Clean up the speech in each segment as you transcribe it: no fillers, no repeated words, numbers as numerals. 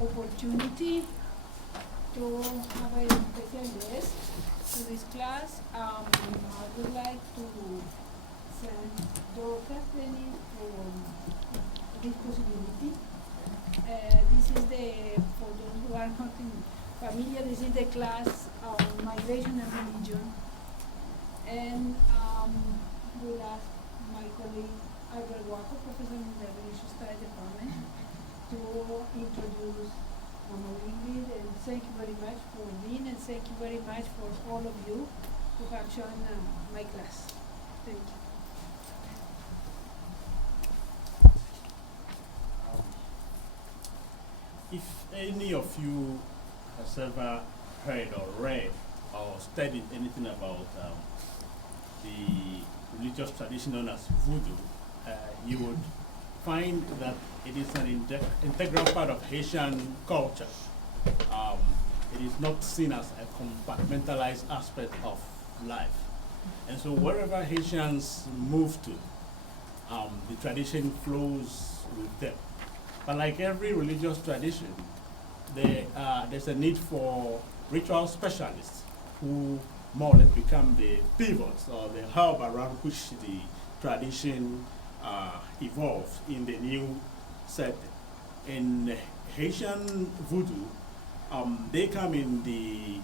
opportunity to have a special guest to this class. I would like to thank Dr. Penny for this possibility. This is for those who are not familiar, this is the class on migration and religion. And we'll ask my colleague Wuaku, professor in the Religious Studies Department, to introduce Mambo Ingrid, and thank you very much for being, and thank you very much for all of you who have joined my class. Thank you. If any of you has ever heard or read or studied anything about the religious tradition known as voodoo, you would find that it is an integral part of Haitian culture. It is not seen as a compartmentalized aspect of life. And so wherever Haitians move to, the tradition flows with them. But like every religious tradition, there's a need for ritual specialists who more or less become the pivots or the hub around which the tradition evolves in the new setting. In Haitian voodoo, they come in the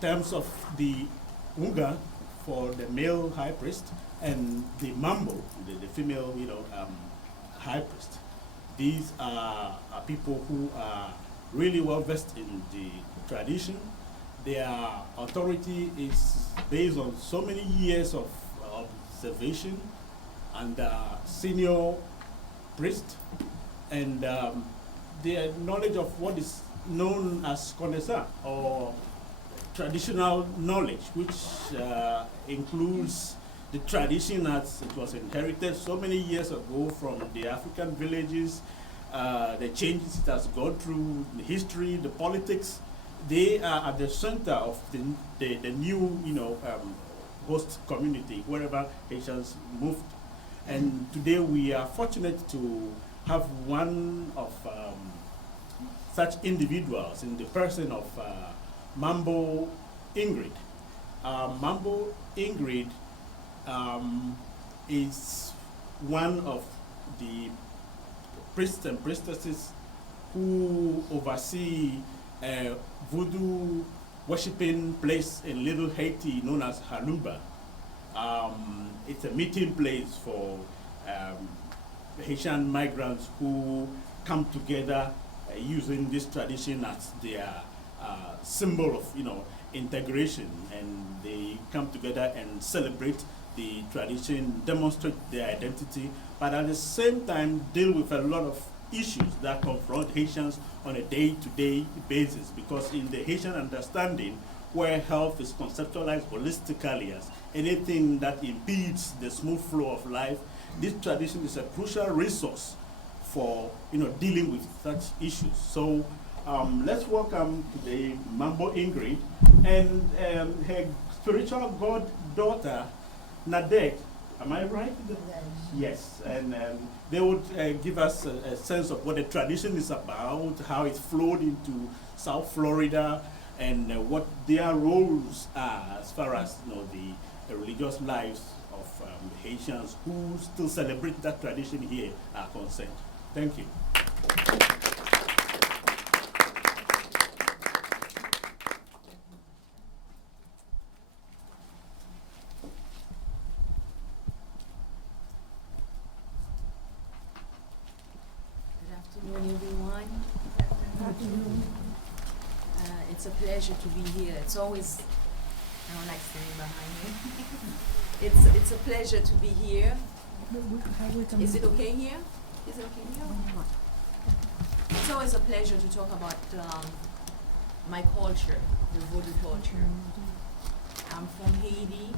terms of the Unga for the male high priest and the Mambo, the female, high priest. These are people who are really well versed in the tradition. Their authority is based on so many years of observation and senior priest, and their knowledge of what is known as connaissance or traditional knowledge, which includes the tradition as it was inherited so many years ago from the African villages, the changes it has gone through, the history, the politics. They are at the center of the new, host community, wherever Haitians moved. And today we are fortunate to have one of such individuals in the person of Mambo Ingrid. Mambo Ingrid is one of the priests and priestesses who oversee a voodoo worshipping place in Little Haiti known as Haluba. It's a meeting place for Haitian migrants who come together using this tradition as their symbol of integration, and they come together and celebrate the tradition, demonstrate their identity, but at the same time deal with a lot of issues that confront Haitians on a day-to-day basis, because in the Haitian understanding, where health is conceptualized holistically as anything that impedes the smooth flow of life, this tradition is a crucial resource for dealing with such issues. So let's welcome today Mambo Ingrid and her spiritual goddaughter Nadege. Am I right? Yes, and they would give us a sense of what the tradition is about, how it flowed into South Florida, and what their roles are as far as the religious lives of Haitians who still celebrate that tradition here are concerned. Thank you. Everyone. It's a pleasure to be here. It's always, I don't like standing behind you. It's a pleasure to be here. Is it okay here? Is it okay here? It's always a pleasure to talk about my culture, the voodoo culture. I'm from Haiti.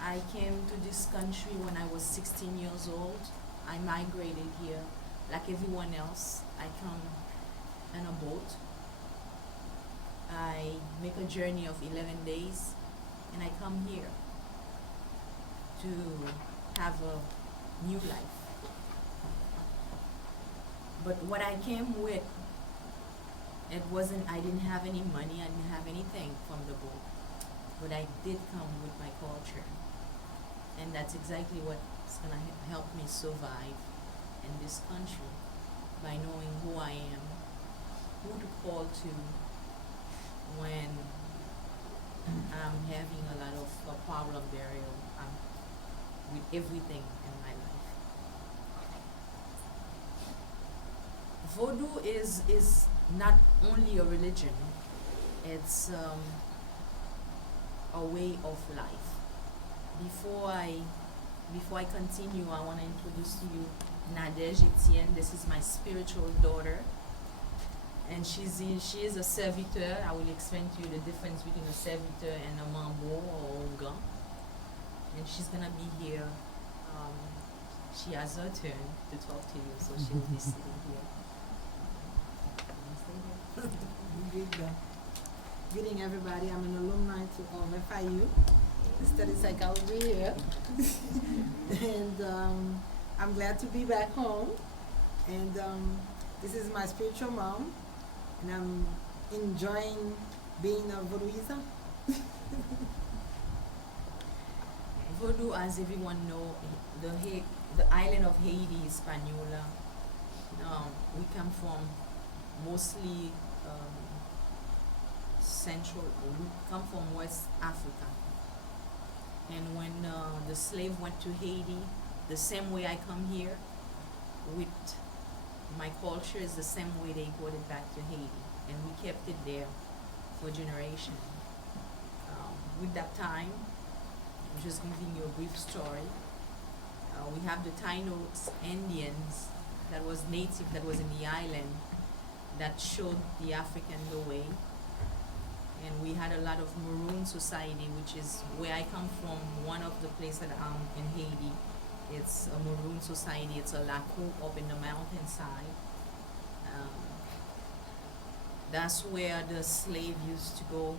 I came to this country when I was 16 years old. I migrated here. Like everyone else, I come in a boat. I make a journey of 11 days, and I come here to have a new life. But what I came with, it wasn't, I didn't have any money, I didn't have anything from the boat. But I did come with my culture. And that's exactly what's gonna help me survive in this country, by knowing who I am, who to call to when I'm having a lot of problem burial with everything in my life. Voodoo is not only a religion, it's a way of life. Before I continue, I want to introduce to you Nadege Etienne. This is my spiritual daughter, and she is a serviteur. I will explain to you the difference between a serviteur and a mambo or unga. And she's gonna be here. She has her turn to talk to you, so she will be sitting here. Good evening, everybody. I'm an alumni of FIU. Study psychology here. And I'm glad to be back home. And this is my spiritual mom. And I'm enjoying being a Vodouisa. Voodoo, as everyone know, the island of Haiti, Hispaniola. We come from mostly we come from West Africa. And when the slave went to Haiti, the same way I come here with my culture is the same way they brought it back to Haiti. And we kept it there for generations. With that time, I'm just giving you a brief story. We have the Tainos Indians that was native, that was in the island, that showed the African the way. And we had a lot of Maroon society, which is where I come from. One of the places that I'm in Haiti, it's a Maroon society. It's a laku up in the mountainside. That's where the slave used to go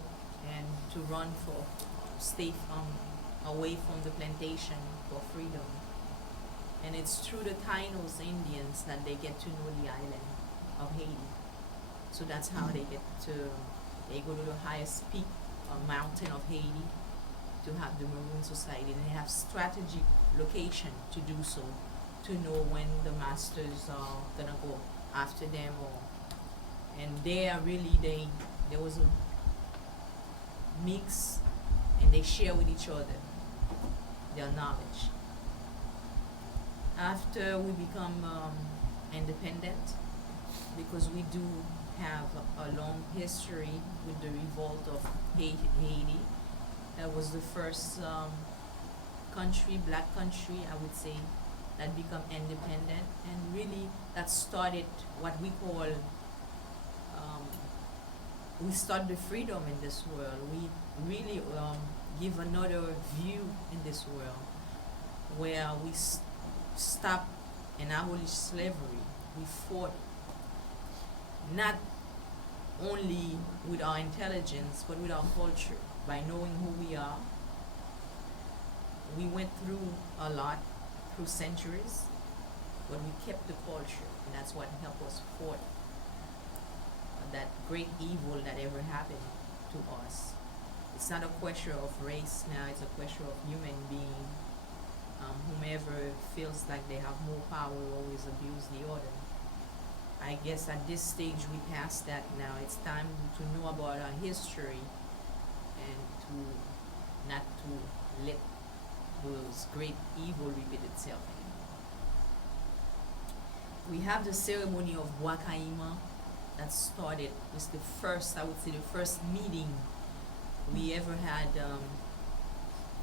and to run for, stay away from the plantation for freedom. And it's through the Tainos Indians that they get to know the island of Haiti. So that's how they go to the highest peak or mountain of Haiti to have the Maroon Society. And they have strategic location to do so, to know when the masters are gonna go after them. And there really there was a mix, and they share with each other their knowledge. After we become independent, because we do have a long history with the revolt of Haiti. That was the first country, black country, I would say, that become independent, and really that started what we call, we start the freedom in this world. We really give another view in this world, where we stop and abolish slavery. We fought not only with our intelligence, but with our culture, by knowing who we are. We went through a lot, through centuries, but we kept the culture, and that's what helped us fight that great evil that ever happened to us. It's not a question of race now, it's a question of human being. Whomever feels like they have more power will always abuse the other. I guess at this stage we passed that now. It's time to know about our history and to not to let those great evil repeat itself anymore. We have the ceremony of Wuaku that started, was the first, I would say, the first meeting we ever had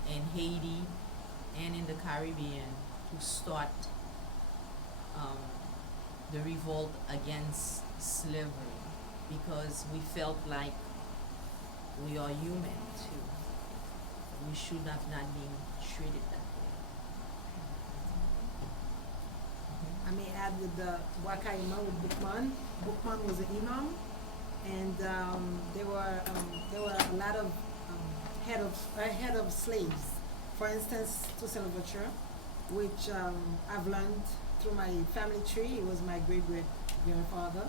in Haiti and in the Caribbean to start the revolt against slavery, because we felt like we are human too. We should have not been treated that way. I may add with the Wakaima with Bookman. Bookman was an imam, and there were a lot of head of slaves. For instance, Toussaint Louverture, which I've learned through my family tree. It was my great grandfather.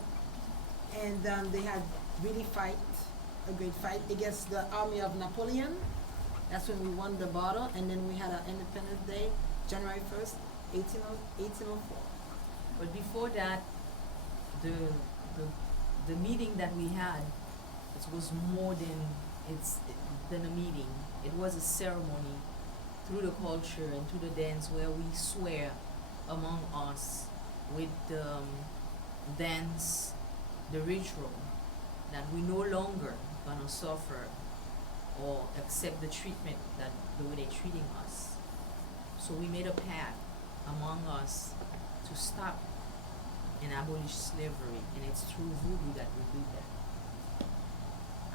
And they had really a great fight against the army of Napoleon. That's when we won the battle, and then we had our Independence Day, January 1st, 1804. But before that, the the meeting that we had, it was more than a meeting. It was a ceremony through the culture and through the dance where we swear among us with the dance, the ritual, that we no longer gonna suffer or accept the treatment that the way they're treating us. So we made a pact among us to stop and abolish slavery, and it's through voodoo that we do that.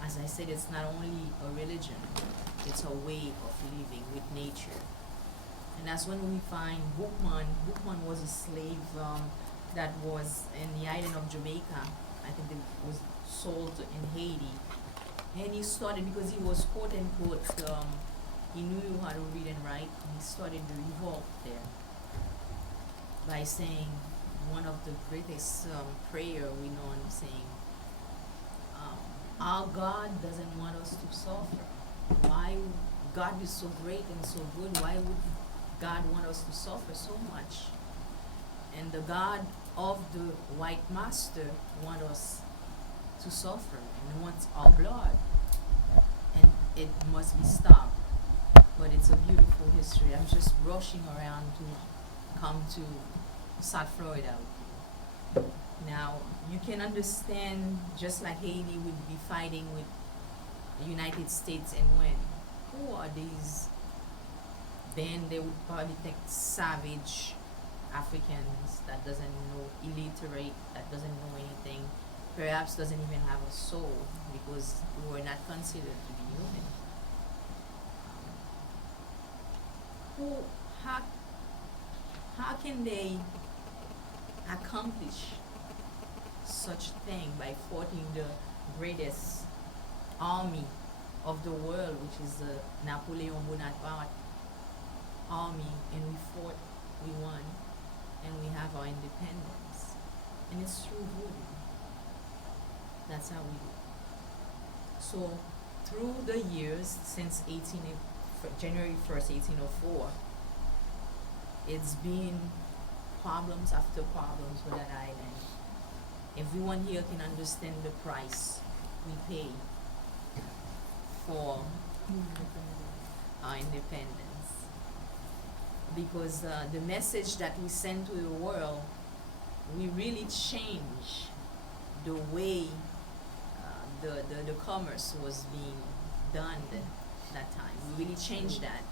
As I said, it's not only a religion, it's a way of living with nature. And that's when we find Bookman. Bookman was a slave that was in the island of Jamaica. I think it was sold in Haiti. And he started, because he was quote unquote, he knew how to read and write, and he started the revolt there by saying one of the greatest prayer we know, and saying, our God doesn't want us to suffer. Why? God is so great and so good, why would God want us to suffer so much? And the God of the white master wants us to suffer and wants our blood, and it must be stopped. But it's a beautiful history. I'm just rushing around to come to South Florida. Now, you can understand, just like Haiti would be fighting with the United States, and when, who are these? Then they would probably think savage Africans that doesn't know, illiterate, that doesn't know anything, perhaps doesn't even have a soul, because we were not considered to be human. How can they accomplish such thing by fighting the greatest army of the world, which is the Napoleon Bonaparte army, and we fought, we won, and we have our independence, and it's through voodoo. That's how we do. So through the years since January 1st, 1804, it's been problems after problems with that island. Everyone here can understand the price we pay for our independence, because the message that we send to the world, we really change the way the commerce was being done that time. We really changed that.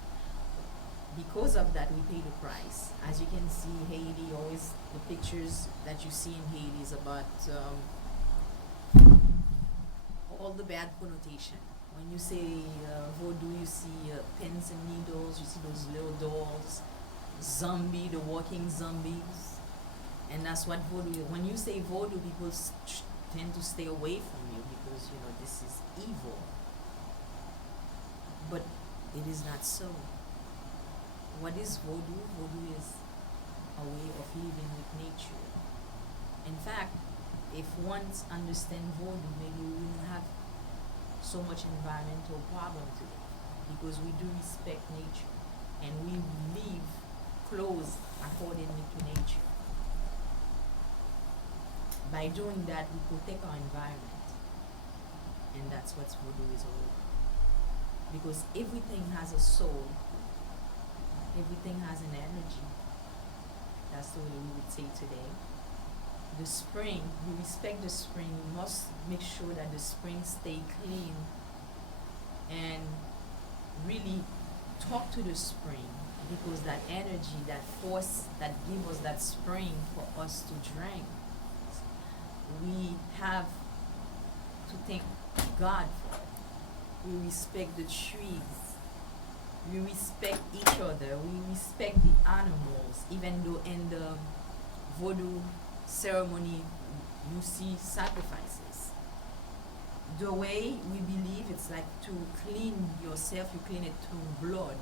Because of that, we pay the price. As you can see, Haiti, always the pictures that you see in Haiti is about all the bad connotation. When you say voodoo, you see pins and needles, you see those little dolls, zombie, the walking zombies, and that's what voodoo is. When you say voodoo, people tend to stay away from you because, you know, this is evil. But it is not so. What is voodoo? Voodoo is a way of living with nature. In fact, if one understands voodoo, maybe we wouldn't have so much environmental problem today, because we do respect nature and we live close accordingly to nature. By doing that, we protect our environment, and that's what voodoo is all about. Because everything has a soul, everything has an energy. That's the way we would say today. The spring, we respect the spring. We must make sure that the spring stay clean and really talk to the spring, because that energy, that force that gives us that spring for us to drink, we have to thank God for it. We respect the trees. We respect each other. We respect the animals, even though in the voodoo ceremony you see sacrifices. The way we believe, it's like to clean yourself, you clean it through blood.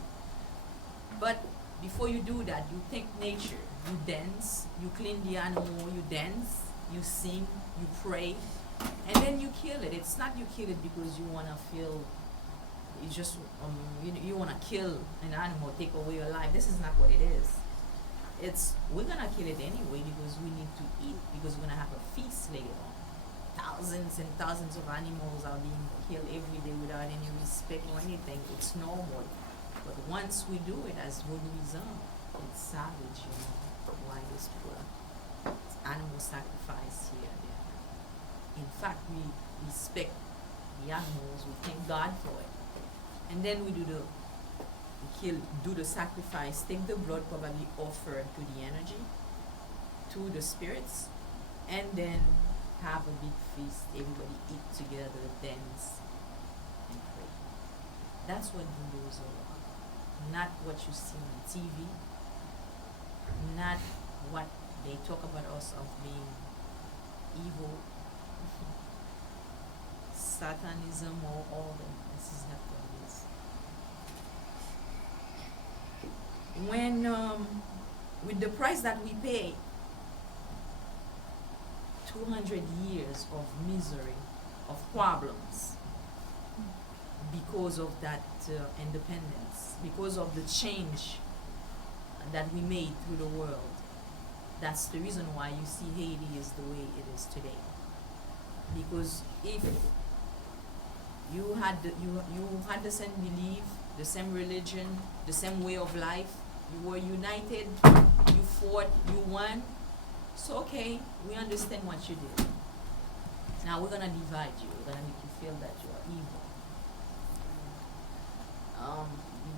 But before you do that, you thank nature. You dance, you clean the animal, you dance, you sing, you pray, and then you kill it. It's not you kill it because you wanna feel, you just you wanna kill an animal, take away your life. This is not what it is. It's we're gonna kill it anyway because we need to eat, because we're gonna have a feast later on. Thousands and thousands of animals are being killed every day without any respect or anything. It's normal. But once we do it as Vodouism, it's savage, why this poor animal sacrifice here and there. In fact, we respect the animals, we thank God for it. And then we do the sacrifice, take the blood, probably offer to the energy, to the spirits, and then have a big feast, everybody eat together, dance, and pray. That's what voodoo is all about. Not what you see on TV, not what they talk about us of being evil, Satanism or all that. This is not what it is. When, with the price that we pay, 200 years of misery, of problems, because of that independence, because of the change that we made through the world. That's the reason why you see Haiti is the way it is today. Because if you had the same belief, the same religion, the same way of life, you were united, you fought, you won, so okay, we understand what you did. Now we're gonna divide you. We're gonna make you feel that you are evil.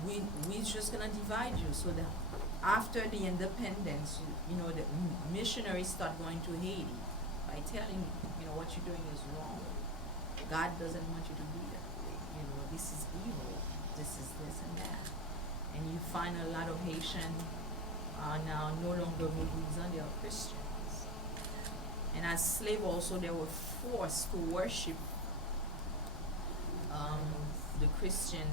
We're just gonna divide you so that after the independence, the missionaries start going to Haiti by telling what you're doing is wrong. God doesn't want you to be that way. This is evil. This is this and that. And you find a lot of Haitians are now no longer Vodouisans, they are Christians. And as slaves also, they were forced to worship the Christian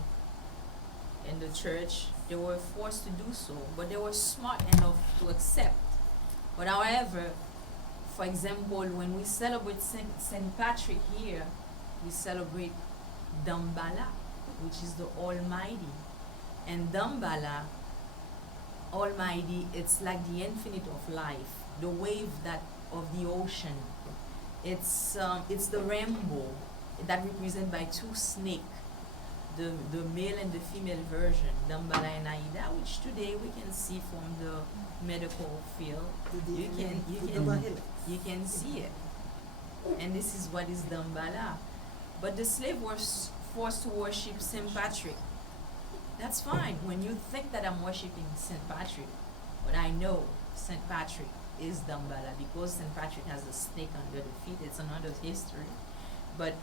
in the church. They were forced to do so, but they were smart enough to accept. But however, for example, when we celebrate Saint Patrick here, we celebrate Dambala, which is the Almighty. And Dambala, Almighty, it's like the infinite of life, the wave of the ocean. It's the rainbow that represented by two snakes, the male and the female version, Dambala and Aida, which today we can see from the medical field. You can see it. And this is what is Dambala. But the slave was forced to worship Saint Patrick. That's fine when you think that I'm worshiping Saint Patrick, but I know Saint Patrick is Dambala because Saint Patrick has a snake under the feet. It's another history, but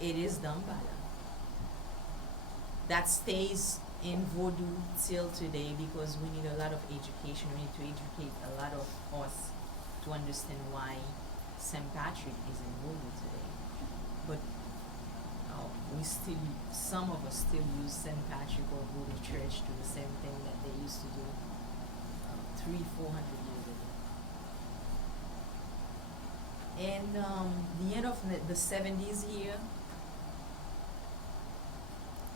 it is Dambala. That stays in Vodou till today because we need a lot of education. We need to educate a lot of us to understand why Saint Patrick is in Vodou today. But some of us still use Saint Patrick or go to church to the same thing that they used to do 300-400 years ago. And the end of the 70s here,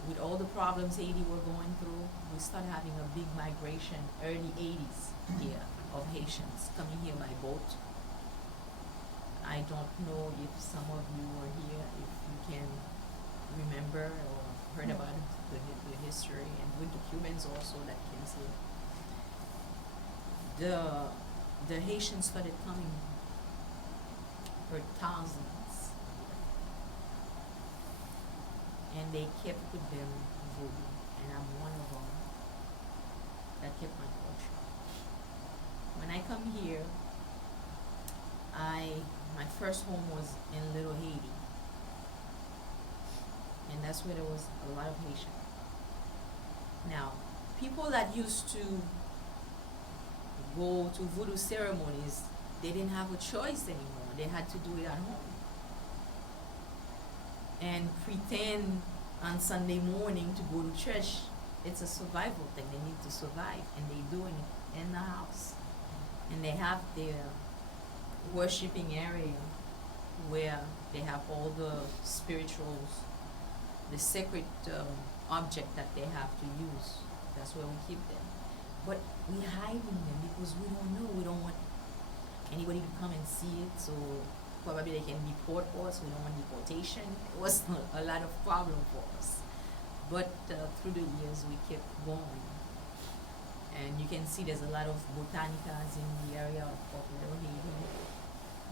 with all the problems Haiti were going through, we started having a big migration, early 80s here, of Haitians coming here by boat. I don't know if some of you were here, if you can remember or heard about the history, and with the Cubans also that came here. The Haitians started coming for thousands, and they kept with them voodoo, and I'm one of them that kept my culture. When I come here, my first home was in Little Haiti, and that's where there was a lot of Haitian. Now, people that used to go to voodoo ceremonies, they didn't have a choice anymore. They had to do it at home. And pretend on Sunday morning to go to church, it's a survival thing. They need to survive, and they're doing it in the house. And they have their worshiping area where they have all the spirituals, the sacred object that they have to use. That's where we keep them. But we hiding them because we don't know. We don't want anybody to come and see it. So probably they can deport us. We don't want deportation. It was a lot of problem for us. But through the years, we kept going. And you can see there's a lot of botanicas in the area of Little Haven.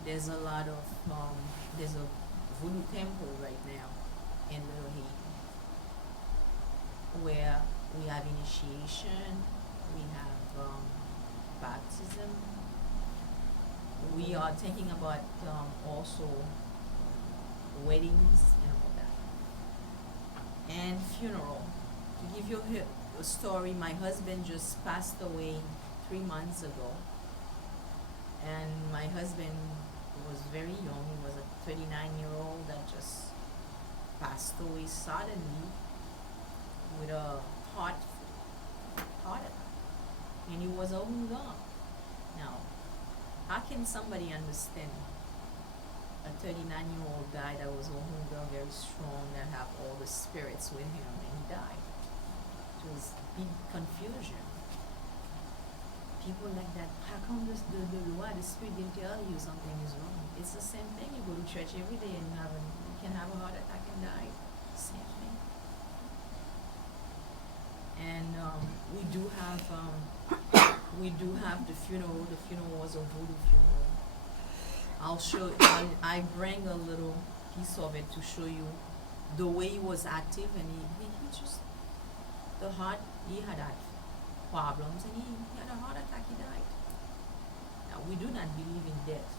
There's a lot of, there's a voodoo temple right now in Little Haven where we have initiation, we have baptism. We are thinking about also weddings and all that. And funeral. To give you a story, my husband just passed away 3 months ago. And my husband was very young. He was a 39-year-old that just passed away suddenly with a heart attack. And he was a Hunga. Now, how can somebody understand a 39-year-old guy that was a Hunga, very strong, that have all the spirits with him, and he died? It was big confusion. People like that, how come the law, the spirit didn't tell you something is wrong? It's the same thing. You go to church every day and you can have a heart attack and die. Same thing. And we do have the funeral. The funeral was a voodoo funeral. I bring a little piece of it to show you the way he was active, and he just, the heart, he had problems, and he had a heart attack, he died. Now, we do not believe in death.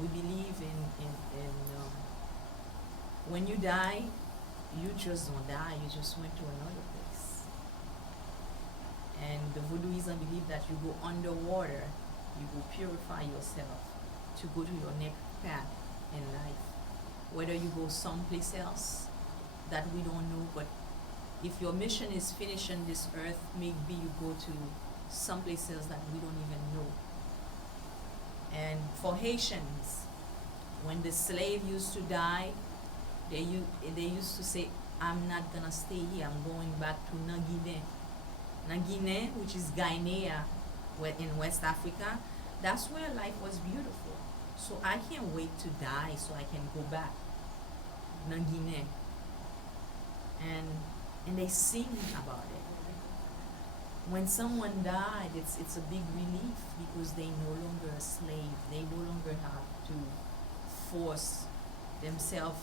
We believe in when you die, you just don't die, you just went to another place. And the Voodooism believe that you go underwater, you go purify yourself to go to your next path in life. Whether you go someplace else that we don't know, but if your mission is finished on this earth, maybe you go to someplace else that we don't even know. And for Haitians, when the slave used to die, they used to say, I'm not gonna stay here, I'm going back to Nagine. Nagine, which is Guinea, in West Africa, that's where life was beautiful. So I can't wait to die so I can go back. Nagine. And they sing about it. When someone died, it's a big relief because they no longer a slave. They no longer have to force themselves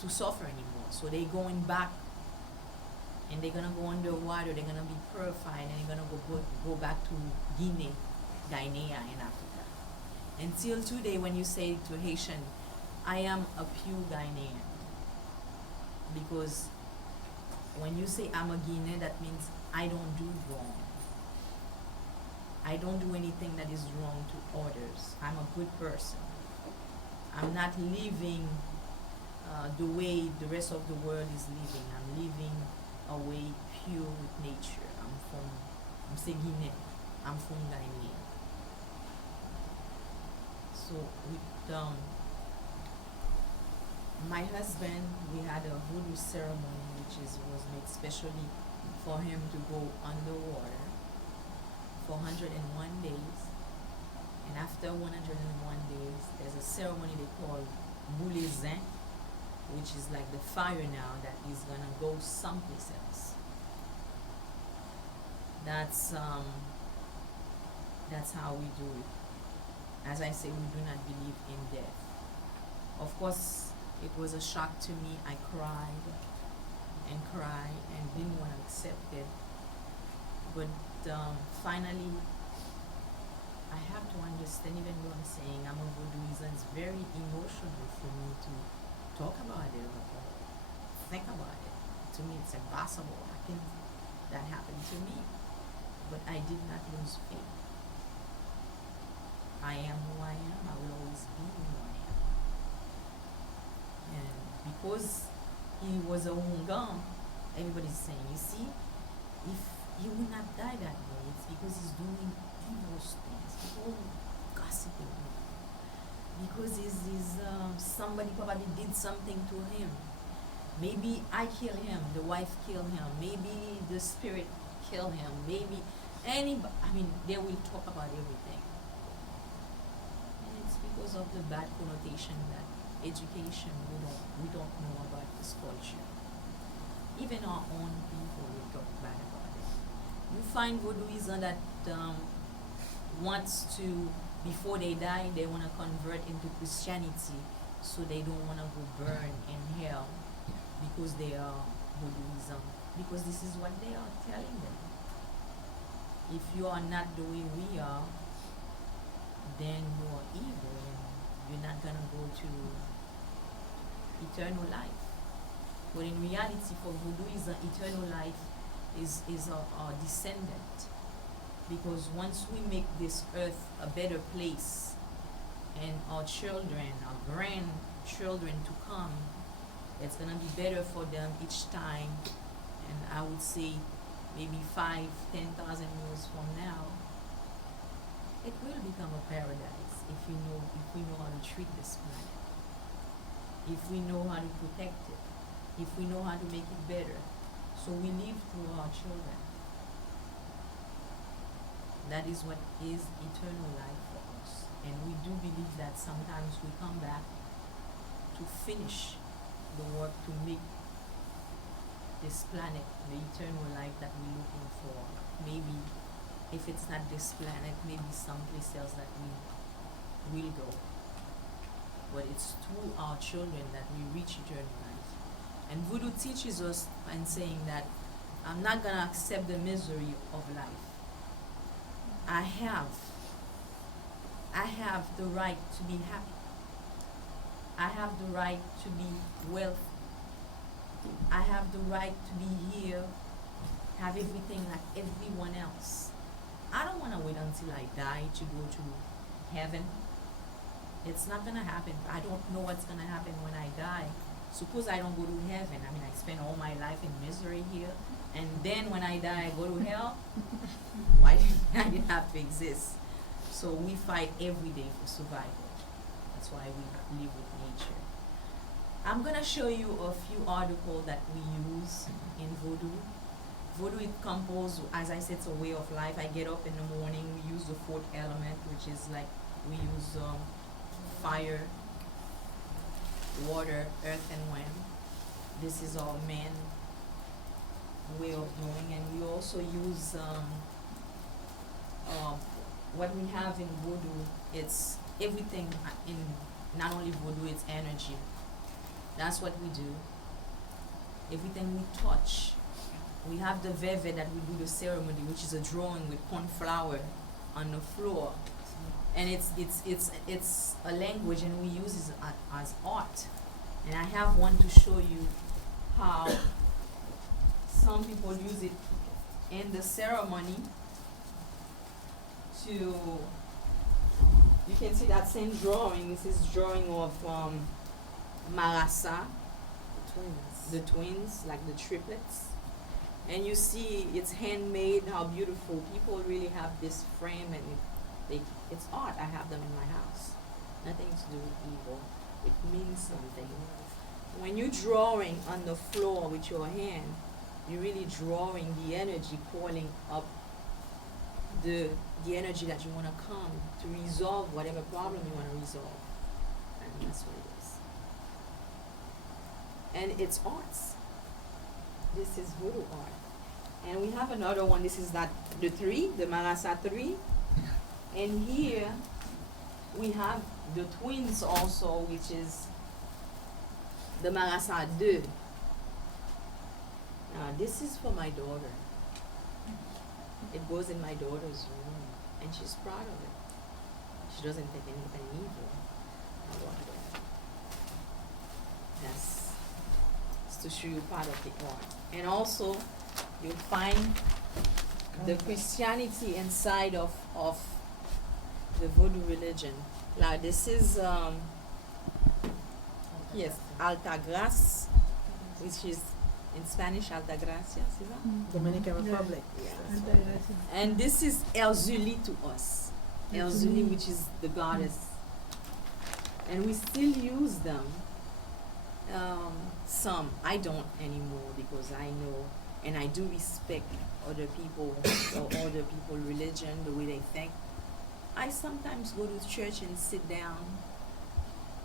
to suffer anymore. So they're going back, and they're gonna go underwater. They're gonna be purified, and they're gonna go back to Guinea in Africa. Until today, when you say to Haitian, I am a pure Guinean, because when you say I'm a Guinean, that means I don't do wrong. I don't do anything that is wrong to others. I'm a good person. I'm not living the way the rest of the world is living. I'm living a way pure with nature. I'm Guinean. I'm from Guinea. So with my husband, we had a voodoo ceremony which was made specially for him to go underwater for 101 days. And after 101 days, there's a ceremony they call Boulezin, which is like the fire now that is gonna go someplace else. That's how we do it. As I say, we do not believe in death. Of course, it was a shock to me. I cried and didn't want to accept it. But finally, I have to understand, even though I'm saying I'm a Voodooist, it's very emotional for me to talk about it or think about it. To me, it's impossible. How can that happen to me? But I did not lose faith. I am who I am. I will always be who I am. And because he was a Wungan, everybody's saying, you see, if he would not die that way, it's because he's doing those things. People gossiping because he's somebody probably did something to him. Maybe I kill him, the wife kill him, maybe the spirit kill him, maybe they will talk about everything. And it's because of the bad connotation that education we don't know about this culture. Even our own people will talk bad about it. You find Vodouism that wants to, before they die, they want to convert into Christianity so they don't want to go burn in hell because they are Vodouism. Because this is what they are telling them. If you are not the way we are, then you are evil and you're not going to go to eternal life. But in reality, for Vodouism, eternal life is our descendant. Because once we make this earth a better place, and our children, our grandchildren to come, it's gonna be better for them each time. And I would say maybe 5,000, 10,000 years from now, it will become a paradise if we know how to treat this planet, if we know how to protect it, if we know how to make it better. So we live through our children. That is what is eternal life for us. And we do believe that sometimes we come back to finish the work to make this planet the eternal life that we're looking for. Maybe if it's not this planet, maybe someplace else that we will go. But it's through our children that we reach eternal life. And Voodoo teaches us and saying that I'm not going to accept the misery of life. I have the right to be happy. I have the right to be wealthy. I have the right to be here, have everything like everyone else. I don't want to wait until I die to go to heaven. It's not going to happen. I don't know what's going to happen when I die. Suppose I don't go to heaven. I spend all my life in misery here, and then when I die, I go to hell. Why did I have to exist? So we fight every day for survival. That's why we live with nature. I'm going to show you a few articles that we use in Voodoo. Voodoo is composed, as I said, it's a way of life. I get up in the morning, we use the fourth element, which is like we use fire, water, earth, and wind. This is our main way of knowing, and we also use what we have in Voodoo. It's everything in not only Voodoo, it's energy. That's what we do. Everything we touch. We have the veve that we do the ceremony, which is a drawing with cornflower on the floor, and it's a language, and we use it as art. And I have one to show you how some people use it in the ceremony to. You can see that same drawing. This is drawing of Marasa, the twins, like the triplets. And you see it's handmade, how beautiful. People really have this frame, and it's art. I have them in my house. Nothing to do with evil. It means something. When you're drawing on the floor with your hand, you're really drawing the energy, calling up the energy that you want to come to resolve whatever problem you want to resolve. And that's what it is. And it's arts. This is Voodoo art. And we have another one. This is the Marasa 3. And here we have the twins also, which is the Marasa 2. Now this is for my daughter. It goes in my daughter's room, and she's proud of it. She doesn't think anything evil about it. Yes. It's to show you part of the art. And also, you'll find the Christianity inside of the Voodoo religion. Now this is Alta Grace, which is In Spanish, Alta Gracia, is that? Dominican Republic. Yes. And this is El Zuli to us. El Zuli, which is the goddess. And we still use them. Some. I don't anymore because I know and I do respect other people or other people's religion, the way they think. I sometimes go to church and sit down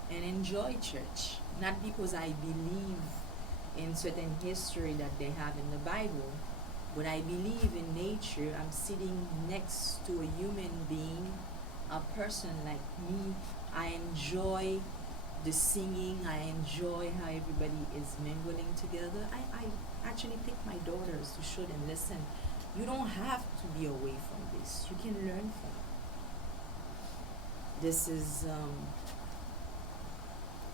and enjoy church. Not because I believe in certain history that they have in the Bible, but I believe in nature. I'm sitting next to a human being, a person like me. I enjoy the singing. I enjoy how everybody is mingling together. I actually take my daughters to show them, listen, you don't have to be away from this. You can learn from it. This is,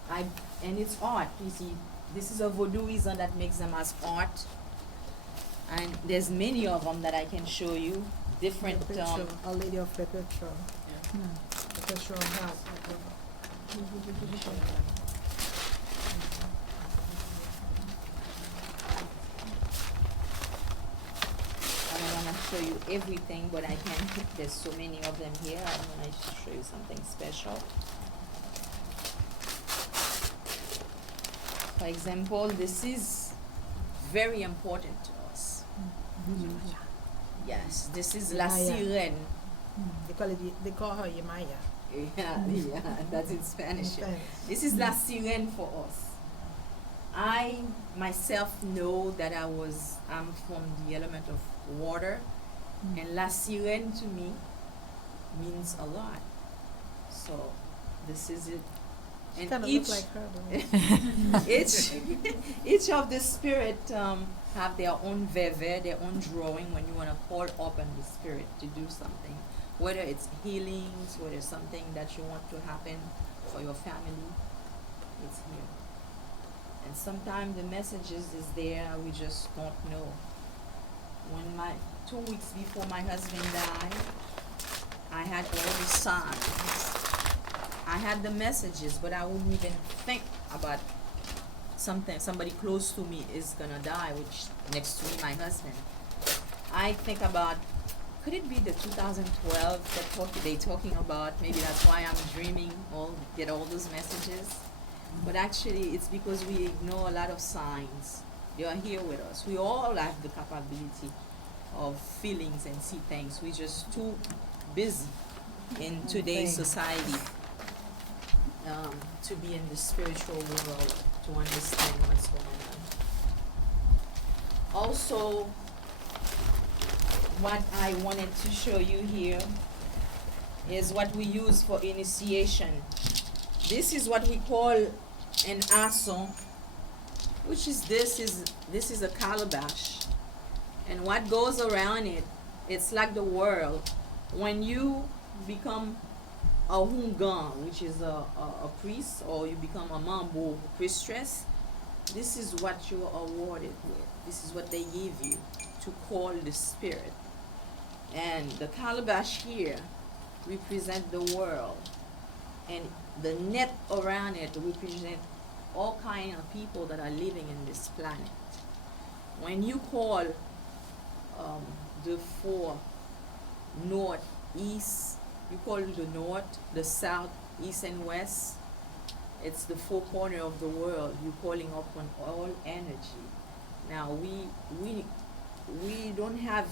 and it's art. You see, this is a voodooism that makes them as art. And there's many of them that I can show you. Different, A Lady of Perpetual. Perpetual house. I don't want to show you everything, but I can. There's so many of them here. I want to show you something special. For example, this is very important to us. Yes, this is La Yemaya. Sirene. They call her Yemaya. Yeah, that's in Spanish. Spanish. This is La Sirene for us. I myself know that I'm from the element of water, and La Sirene to me means a lot. So this is it. And Kind of each look like her, though. each of the spirit have their own veve, their own drawing when you want to call upon the spirit to do something, whether it's healings, whether it's something that you want to happen for your family, it's here. And sometimes the messages is there, we just don't know. When 2 weeks before my husband died, I had all the signs. I had the messages, but I wouldn't even think about somebody close to me is gonna die, which next to me, my husband. I think about, could it be the 2012 that they talking about? Maybe that's why I'm dreaming, get all those messages. But actually, it's because we ignore a lot of signs. They are here with us. We all have the capability of feelings and see things. We're just too busy in today's society to be in the spiritual world to understand what's going on. Also, what I wanted to show you here is what we use for initiation. This is what we call an ason, which is this is a calabash, and what goes around it, it's like the world. When you become a hungan, which is a priest, or you become a mambo priestess, this is what you are awarded with. This is what they give you to call the spirit. And the calabash here represent the world, and the net around it represent all kind of people that are living in this planet. When you call the four north, east, you call the north, the south, east, and west. It's the four corners of the world. You're calling upon all energy. Now we don't have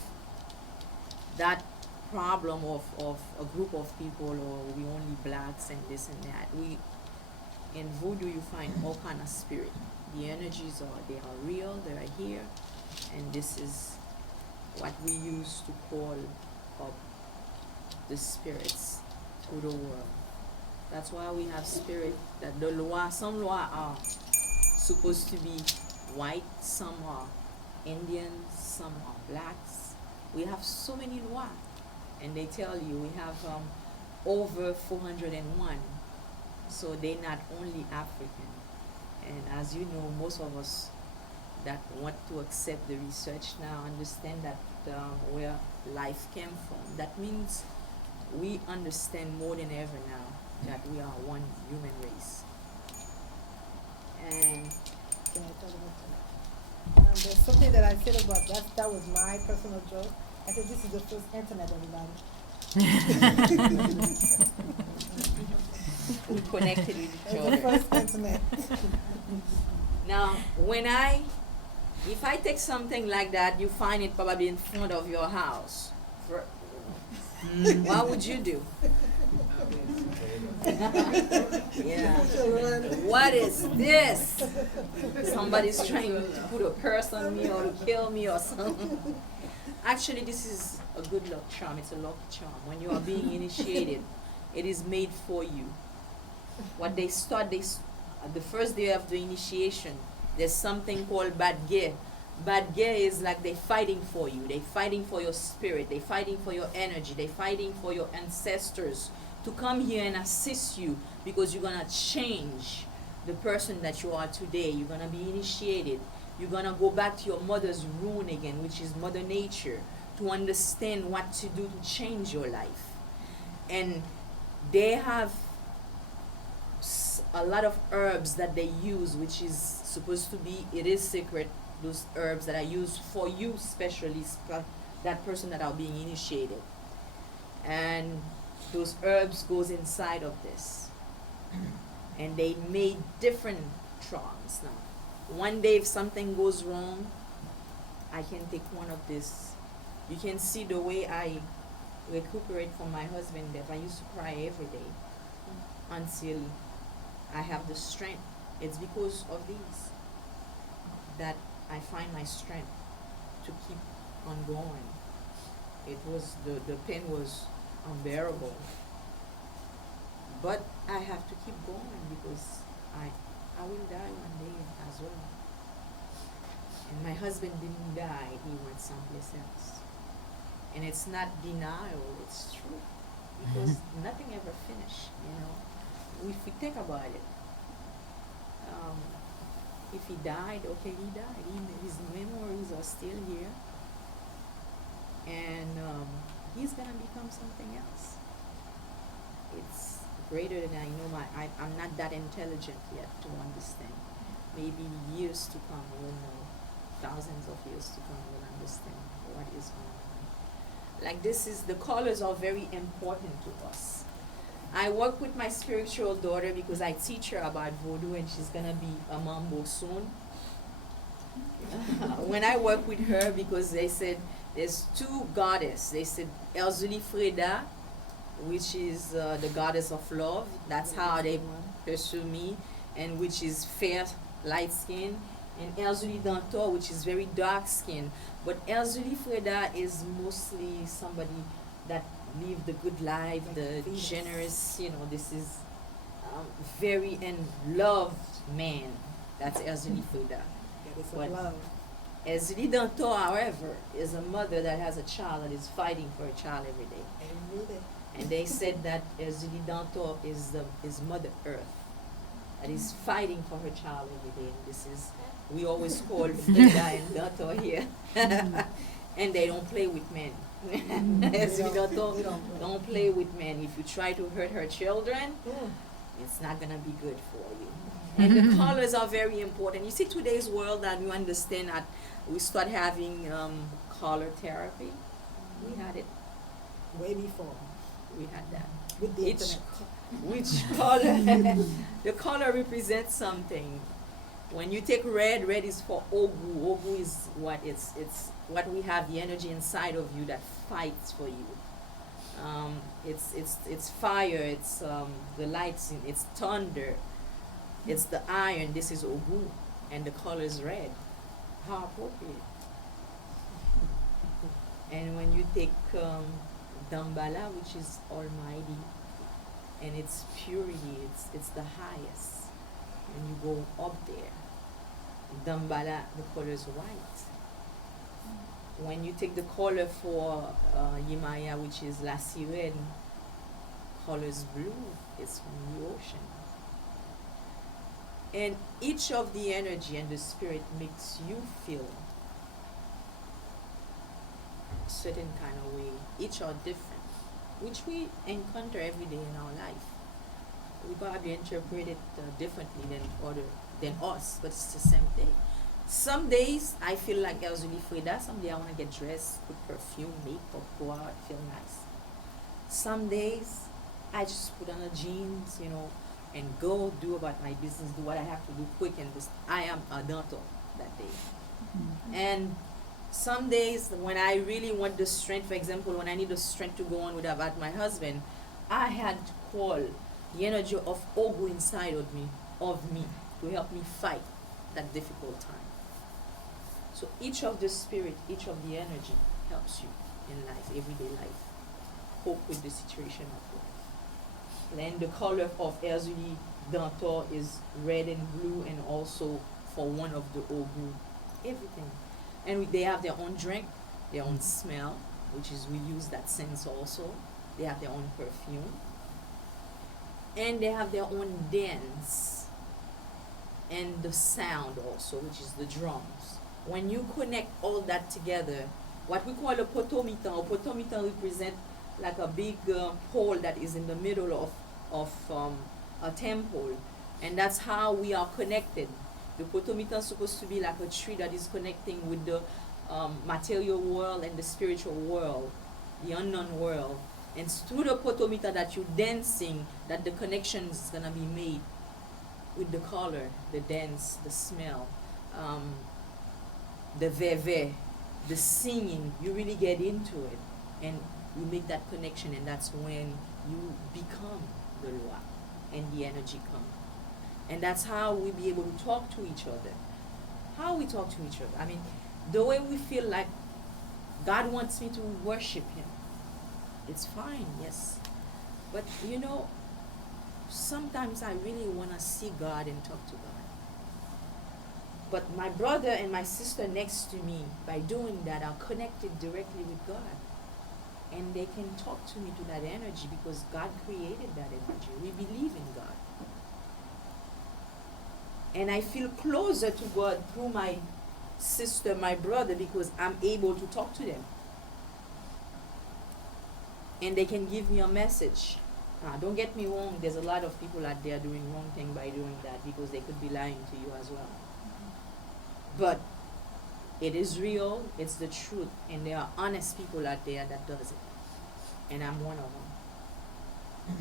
that problem of a group of people, or we only blacks and this and that. In voodoo you find all kind of spirit. The energies they are real, they are here, and this is what we use to call up the spirits to the world. That's why we have spirit, that some law are supposed to be white, some are Indians, some are blacks. We have so many laws, and they tell you we have over 401. So they're not only African. And as you know, most of us that want to accept the research now understand that where life came from. That means we understand more than ever now that we are one human race. And There's something that I said about that was my personal joke. I said this is the first internet, everybody. We connected with each It's the other. first internet. Now, if I take something like that, you find it probably in front of your house. What would you do? Yeah. What is this? Somebody's trying to put a curse on me or to kill me or something. Actually, this is a good luck charm. It's a lucky charm. When you are being initiated, it is made for you. What they start, the first day of the initiation, there's something called Bidegain. Bidegain is like they're fighting for you. They're fighting for your spirit. They're fighting for your energy. They're fighting for your ancestors to come here and assist you, because you're going to change the person that you are today. You're going to be initiated. You're going to go back to your mother's rune again, which is Mother Nature, to understand what to do to change your life. And they have a lot of herbs that they use, which is supposed to be, it is secret, those herbs that are used for you, especially that person that are being initiated. And those herbs goes inside of this. And they made different charms. Now, one day if something goes wrong, I can take one of this. You can see the way I recuperate from my husband death. I used to cry every day until I have the strength. It's because of these that I find my strength to keep on going. It was, the pain was unbearable. But I have to keep going because I will die one day as well. And my husband didn't die, he went someplace else. And it's not denial, it's true. Because nothing ever finished, you know. If we think about it, if he died, okay, he died. His memories are still here. And he's going to become something else. It's greater than I know. I'm not that intelligent yet to understand. Maybe years to come we'll know. Thousands of years to come we'll understand what is going on. Like the colors are very important to us. I work with my spiritual daughter because I teach her about voodoo, and she's gonna be a mambo soon. When I work with her, because they said there's two goddesses. They said Erzuli Freda, which is the goddess of love. That's how they pursue me, and which is fair, light skin. And Erzuli Dantor, which is very dark skin. But Erzuli Freda is mostly somebody that live the good life, the generous, you know, this is very and loved man. That's Erzuli Freda. But Love. Erzuli Dantor, however, is a mother that has a child that is fighting for a child every day. Every day. And they said that Erzuli Dantor is Mother Earth, that is fighting for her child every day. And this is, we always call Freda and Dantor here. And they don't play with men. Don't play with men. If you try to hurt her children, it's not gonna be good for you. And the colors are very important. You see, today's world, that you understand that we start having color therapy. We had it. Way before. We had that. With the internet. Which color? The color represents something. When you take red, red is for Ogu. Ogu is what it's what we have, the energy inside of you that fights for you. It's fire. It's the lights. It's thunder. It's the iron. This is Ogu, and the color is red. How appropriate. And when you take Dambala, which is Almighty, and its purity, it's the highest. When you go up there, Dambala, the color is white. When you take the color for Yemaya, which is La Sirene, color is blue. It's from the ocean. And each of the energy and the spirit makes you feel a certain kind of way. Each are different, which we encounter every day in our life. We probably interpret it differently than us, but it's the same thing. Some days I feel like I was really Frida. Some day I want to get dressed, put perfume, makeup, go out, feel nice. Some days I just put on a jeans, and go do about my business, do what I have to do quick, and just I am a daughter that day. And some days when I really want the strength, for example, when I need the strength to go on without my husband, I had to call the energy of Ogu inside of me to help me fight that difficult time. So each of the spirit, each of the energy helps you in life, everyday life. Cope with the situation of life. And the color of Erzuli Dantor is red and blue, and also for one of the Ogu, everything. And they have their own drink, their own smell, which is we use that sense also. They have their own perfume. And they have their own dance and the sound also, which is the drums. When you connect all that together, what we call a potomitan represent like a big pole that is in the middle of a temple, and that's how we are connected. The potomitan is supposed to be like a tree that is connecting with the material world and the spiritual world, the unknown world. And it's through the potomita that you're dancing that the connection is gonna be made with the color, the dance, the smell, the veve, the singing. You really get into it, and you make that connection, and that's when you become the Lua, and the energy comes. And that's how we be able to talk to each other. How we talk to each other. I mean, the way we feel like God wants me to worship Him. It's fine, yes. But sometimes I really want to see God and talk to God. But my brother and my sister next to me, by doing that, are connected directly with God. And they can talk to me to that energy because God created that energy. We believe in God. And I feel closer to God through my sister, my brother, because I'm able to talk to them. And they can give me a message. Don't get me wrong, there's a lot of people out there doing wrong thing by doing that because they could be lying to you as well. But it is real, it's the truth, and there are honest people out there that does it. And I'm one of them.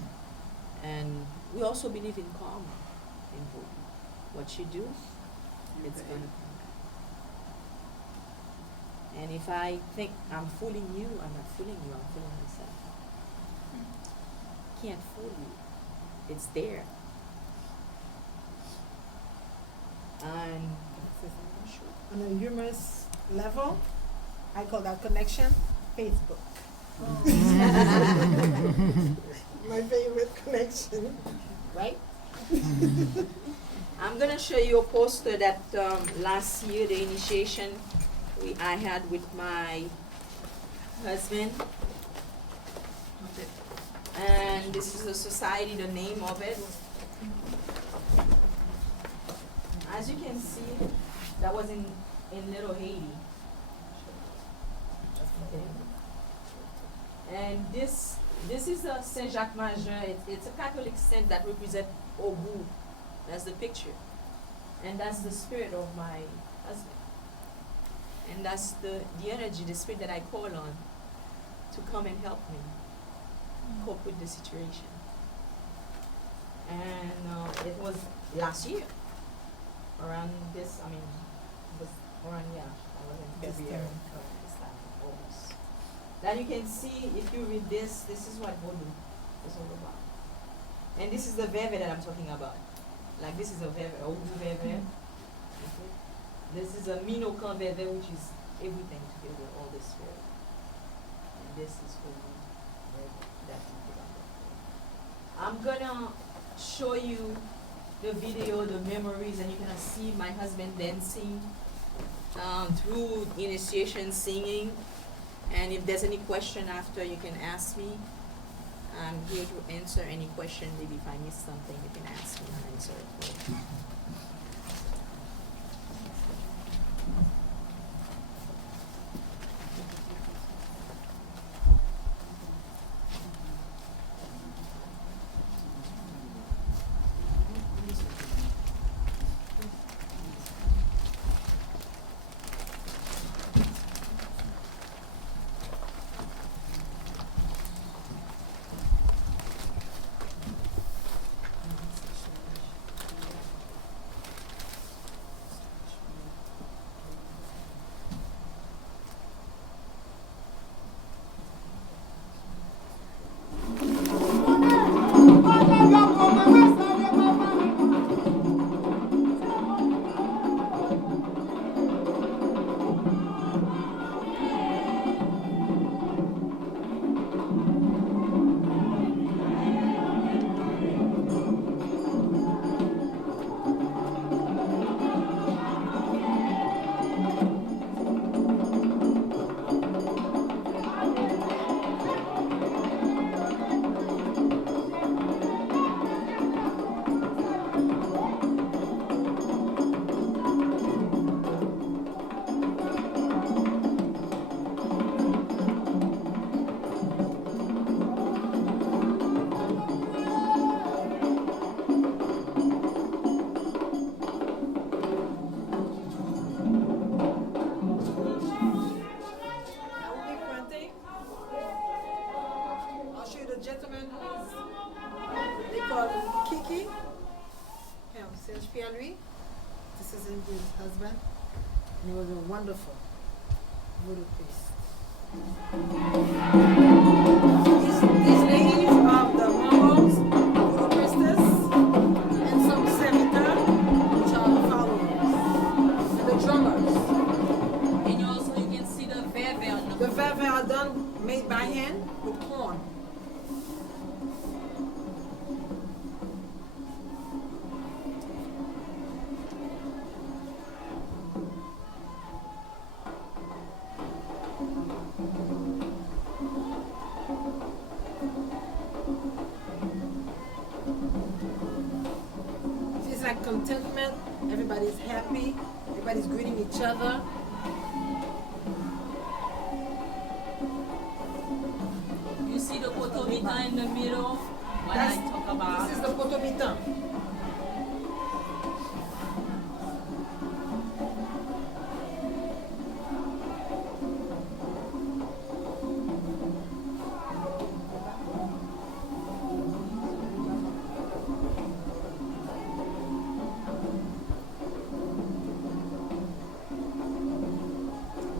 And we also believe in karma, in Voodoo. What you do, it's gonna come back. And if I think I'm fooling you, I'm not fooling you, I'm fooling myself. Can't fool you. It's there. And on a humorous level, I call that connection Facebook. My favorite connection, right? I'm gonna show you a poster that last year, the initiation I had with my husband. And this is the society, the name of it. As you can see, that was in Little Haiti. Okay. And this is the Saint Jacques Major. It's a Catholic saint that represents Ogu. That's the picture. And that's the spirit of my husband. And that's the energy, the spirit that I call on to come and help me cope with the situation. And it was last year, around this, I was in February, this time, almost. That you can see, if you read this is what Voodoo is all about. And this is the veve that I'm talking about. Like this is a veve, a Ogu veve. Okay. This is a Minokan veve, which is everything together, all the spirit. And this is Ogu. I'm gonna show you the video, the memories, and you're gonna see my husband dancing through initiation singing. And if there's any question after, you can ask me. I'm here to answer any question. Maybe if I miss something, you can ask me and answer it for you. husband is, they call him Kiki. Yeah, Serge Pierre-Louis. This is Ingrid's husband. And he was a wonderful voodoo priest. These ladies are the Mongols, voodoo priestess, and some servitors, which are the followers, and the drummers. And you also you can see the verve on The verve are done made by hand with corn. It's like contentment. Everybody's happy. Everybody's greeting each other. You see the kotomita in the middle? What I talk about. This is the potomitan.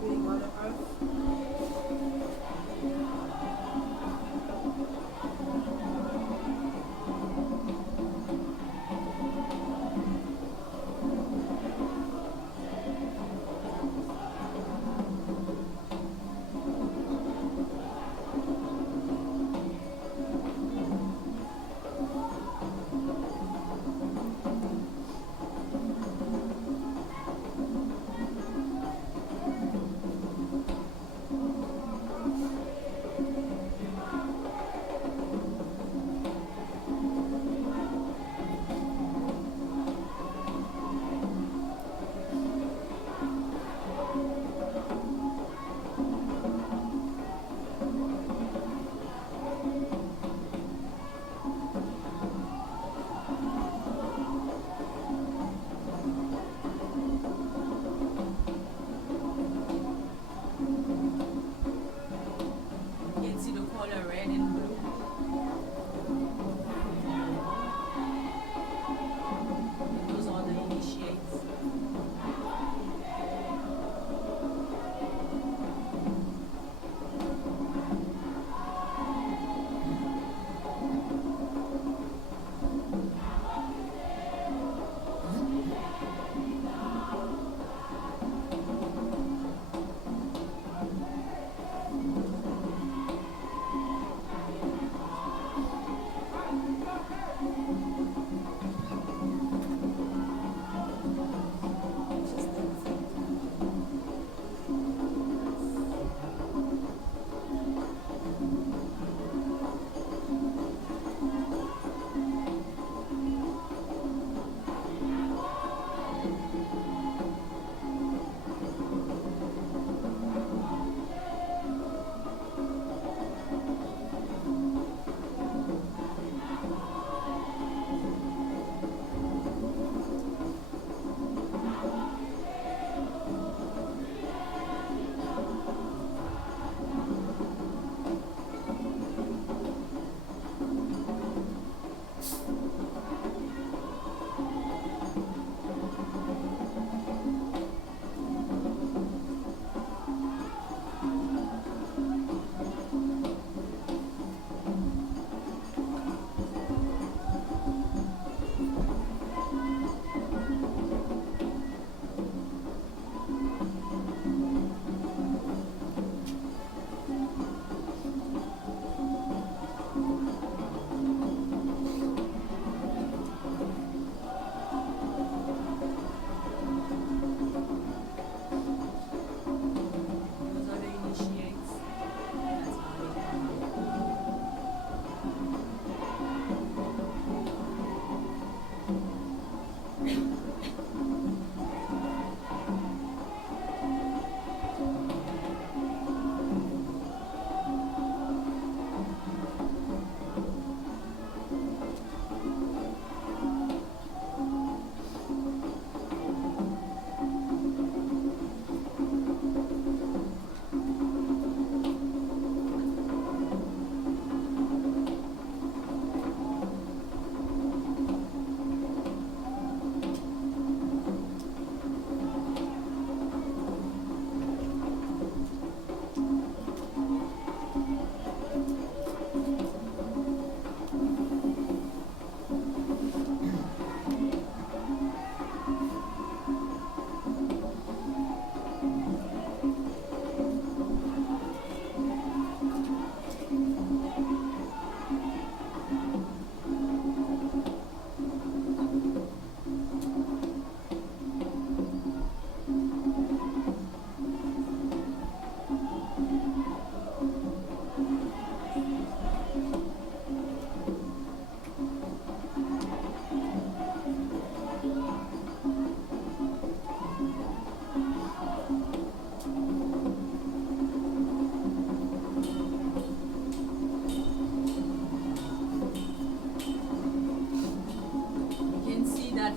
Greeting Mother Earth.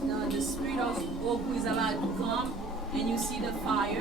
that the spirit of Wuaku is allowed to come, and you see the fire.